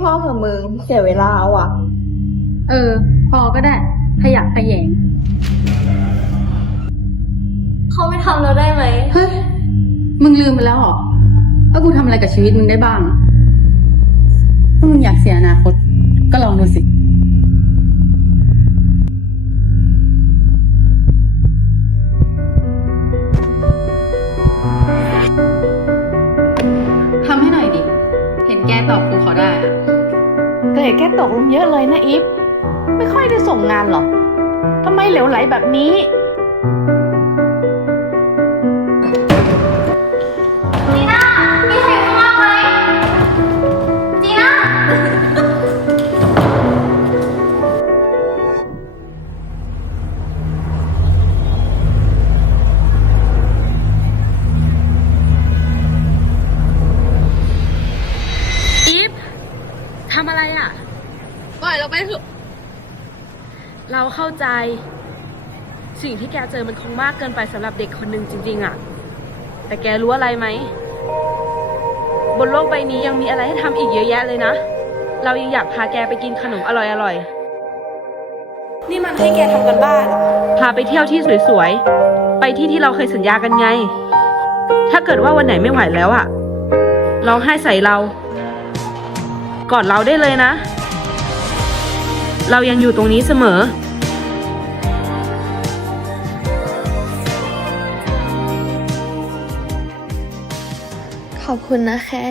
พ่อเถอะมึงเสียเวลาว่ะ เออ พอก็ได้ขยักขยง เขาไม่ทำเราได้ไหม เฮ้ย มึงลืมไปแล้วเหรอว่ากูทำอะไรกับชีวิตมึงได้บ้าง ถ้ามึงอยากเสียอนาคต ก็ลองดูสิ เกรดแกตกลงเยอะเลยนะอีฟ ไม่ค่อยได้ส่งงานหรอทำไมเหลวไหลแบบนี้ ทำอะไรอะ่ะ ปล่อยเราไปเถอะเราเข้าใจ สิ่งที่แกเจอมันคงมากเกินไปสำหรับเด็กคนหนึ่งจริง ๆอะ่ะ แต่แกรู้อะไรไหม บนโลกใบนี้ยังมีอะไรให้ทำอีกเยอะแยะเลยนะ เรายังอยากพาแกไปกินขนมอร่อยๆนี่มันให้แกทำกันบ้านเหรอพาไปเที่ยวที่สวย ๆ ไปที่ที่เราเคยสัญญากันไง ถ้าเกิดว่าวันไหนไม่ไหวแล้วอะร้องไห้ใส่เรา กอดเราได้เลยนะ เรายังอยู่ตรงนี้เสมอ ขอบคุณนะแค่